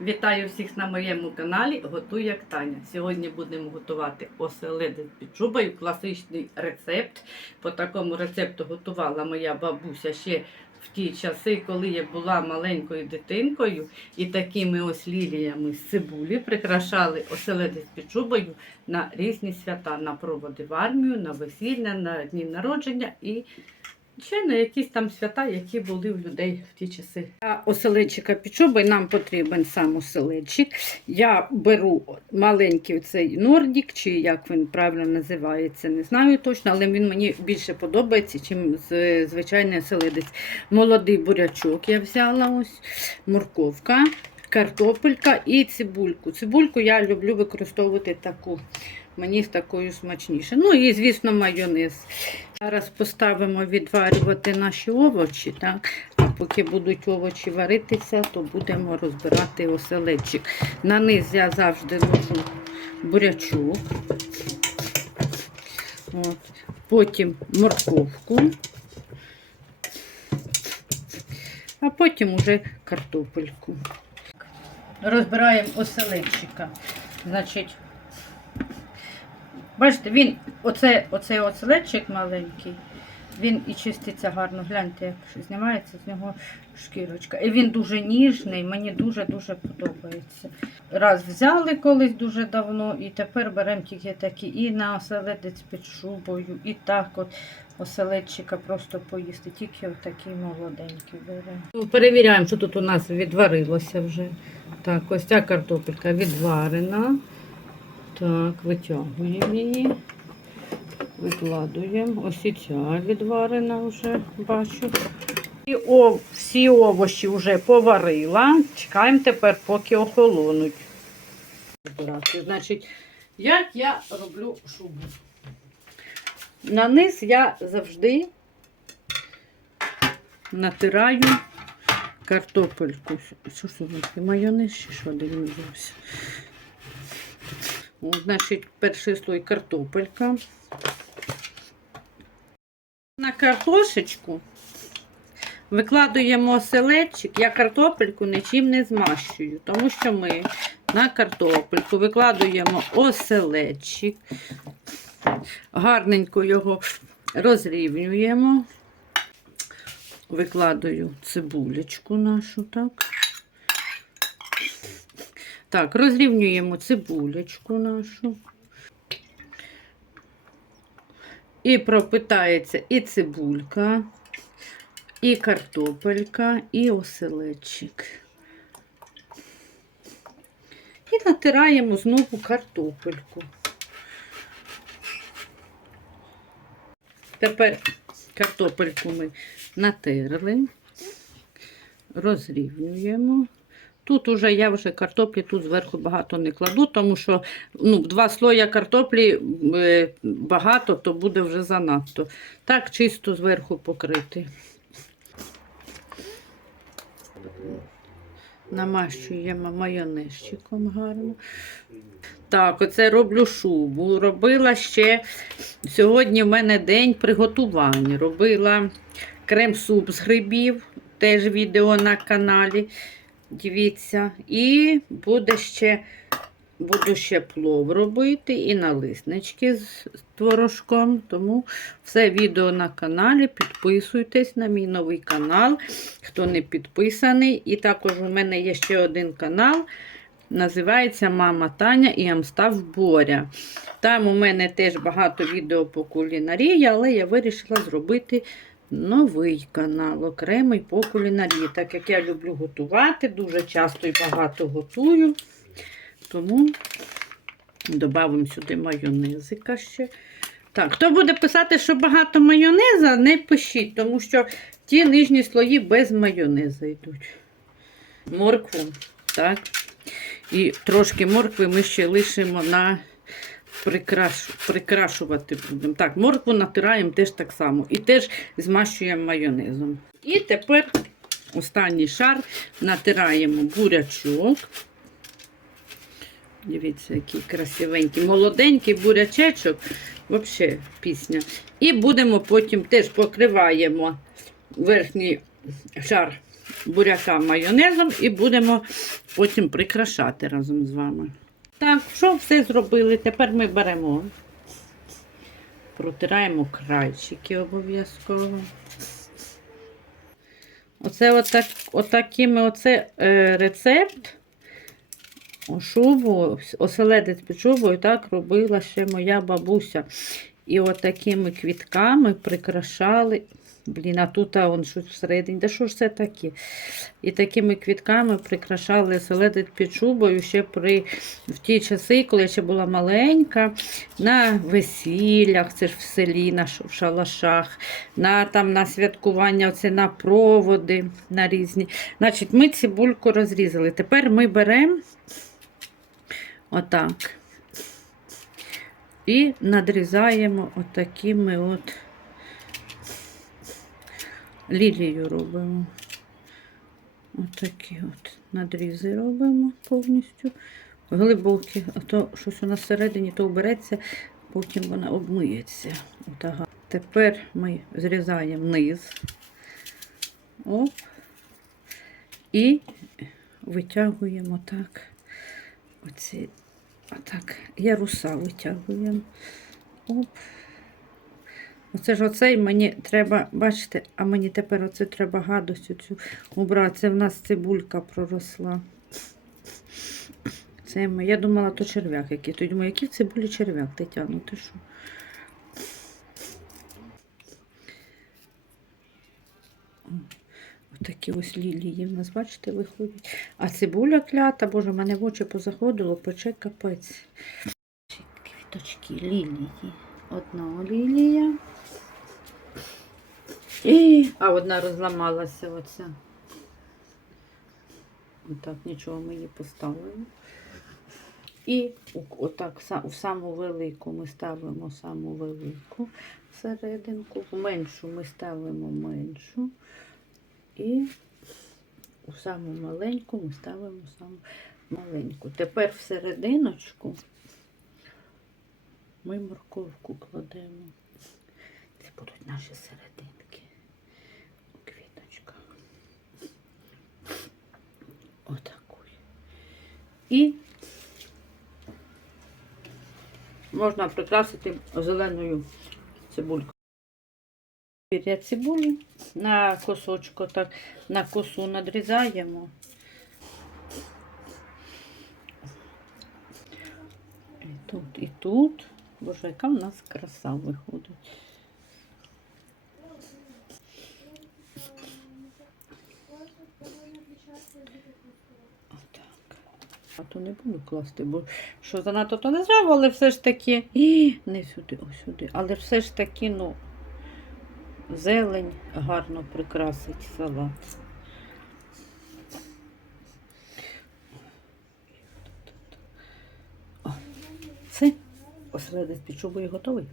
Вітаю всіх на моєму каналі Готуй як Таня. Сьогодні будемо готувати оселедець під шубою. Класичний рецепт. По такому рецепту готувала моя бабуся ще в ті часи, коли я була маленькою дитинкою. І такими ось ліліями з цибулі прикрашали оселедець під шубою на різні свята, на проводи в армію, на весілля, на дні народження і Ще на якісь там свята, які були в людей в ті часи. Для оселедчика під шубою нам потрібен сам оселедчик. Я беру маленький цей нордік, чи як він правильно називається, не знаю точно, але він мені більше подобається, ніж звичайний оселедець. Молодий бурячок я взяла ось, морковка, картопелька і цибульку. Цибульку я люблю використовувати таку. Мені з такою смачніше. Ну і, звісно, майонез. Зараз поставимо відварювати наші овочі, так? а поки будуть овочі варитися, то будемо розбирати оселедчик. На низ я завжди ложу бурячок, От. потім морковку, а потім уже картопельку. Розбираємо оселедчика. Значить, Бачите, він, оце, оцей оселедчик маленький, він і чиститься гарно. Гляньте, як знімається з нього шкірочка. І він дуже ніжний, мені дуже-дуже подобається. Раз взяли колись дуже давно, і тепер беремо тільки такі і на оселедець під шубою, і так от оселедчика просто поїсти. Тільки отакий молоденький беремо. Перевіряємо, що тут у нас відварилося вже. Так, ось ця картопелька відварена. Так, витягуємо її, викладуємо. Ось і ця відварена вже бачу. І о, всі овочі вже поварила. Чекаємо тепер, поки охолонуть. Значить, як я роблю шубу? На низ я завжди натираю картопельку. Що ж це? Майонез чи що дивимося? От, значить, перший слой картопелька. Картошечку викладуємо оселедчик. Я картопельку нічим не змащую, тому що ми на картопельку викладуємо оселедчик, гарненько його розрівнюємо, викладаю цибулечку нашу, так. Так, розрівнюємо цибулечку нашу. І пропитається і цибулька, і картопелька, і оселедчик. І натираємо знову картопельку. Тепер картопельку ми натерли, розрівнюємо. Тут уже я вже картоплі тут зверху багато не кладу, тому що ну, два слоя картоплі е, багато, то буде вже занадто. Так, чисто зверху покрити. Намащуємо майонезчиком гарно. Так, оце роблю шубу. Робила ще сьогодні в мене день приготування. Робила крем-суп з грибів, теж відео на каналі. Дивіться, і буде ще, буду ще плов робити і налиснички з творожком. Тому все відео на каналі. Підписуйтесь на мій новий канал, хто не підписаний. І також у мене є ще один канал. Називається Мама Таня і Амстав Боря. Там у мене теж багато відео по кулінарії, але я вирішила зробити новий канал, окремий по кулінарії. Так як я люблю готувати, дуже часто і багато готую, тому додамо сюди майонезика ще. Так, хто буде писати, що багато майонеза, не пишіть, тому що ті нижні слої без майонеза йдуть. Моркву, так. І трошки моркви ми ще лишимо на прикраш... прикрашувати будемо. Так, моркву натираємо теж так само. І теж змащуємо майонезом. І тепер останній шар натираємо бурячок. Дивіться, який красивенький, молоденький бурячечок. Взагалі пісня. І будемо потім теж покриваємо верхній шар буряка майонезом і будемо потім прикрашати разом з вами. Так, що все зробили? Тепер ми беремо, протираємо крайчики обов'язково. Оце отак, отакими оце е, рецепт. Шубу, оселедець під шубою так робила ще моя бабуся. І от квітками прикрашали. Блін, а тут а, он щось всередині. Та що ж це таке? І такими квітками прикрашали оселедець під шубою ще при в ті часи, коли я ще була маленька, на весіллях, це ж в селі, на в шалашах, на, там, на святкування, оце на проводи, на різні. Значить, ми цибульку розрізали. Тепер ми беремо отак. І надрізаємо отакими от лілію робимо. Отакі от надрізи робимо повністю. Глибокі, а то щось у нас всередині то вбереться, потім вона обмиється. Отага. Тепер ми зрізаємо низ. Оп. І витягуємо так. Оці, отак, яруса витягуємо. Оп. Оце ж оцей мені треба, бачите, а мені тепер оце треба гадость цю убрати. Це в нас цибулька проросла. Це ми- я думала, то черв'як який. То думаю, який в цибулі черв'як, Тетяно, ти що? Отакі ось лілії в нас, бачите, виходять. А цибуля клята, боже, мене в очі позаходило, пече капець. Квіточки, лілії. Одна лілія. І... А одна розламалася оця. Отак, нічого ми її поставимо. І отак в саму велику ми ставимо саму велику серединку, в меншу ми ставимо меншу. І у саму маленьку ми ставимо саму маленьку. Тепер в серединочку ми морковку кладемо. Це будуть наші серединки І можна прикрасити зеленою цибулькою. Я цибулю на кусочку, так, на косу надрізаємо. І тут, і тут. Боже, яка в нас краса виходить. А то не буду класти, бо що занадто то не треба, але все ж таки. І, не сюди, ось. Але все ж таки, ну, зелень гарно прикрасить салат. О, Все, оселедець під шубою готовий.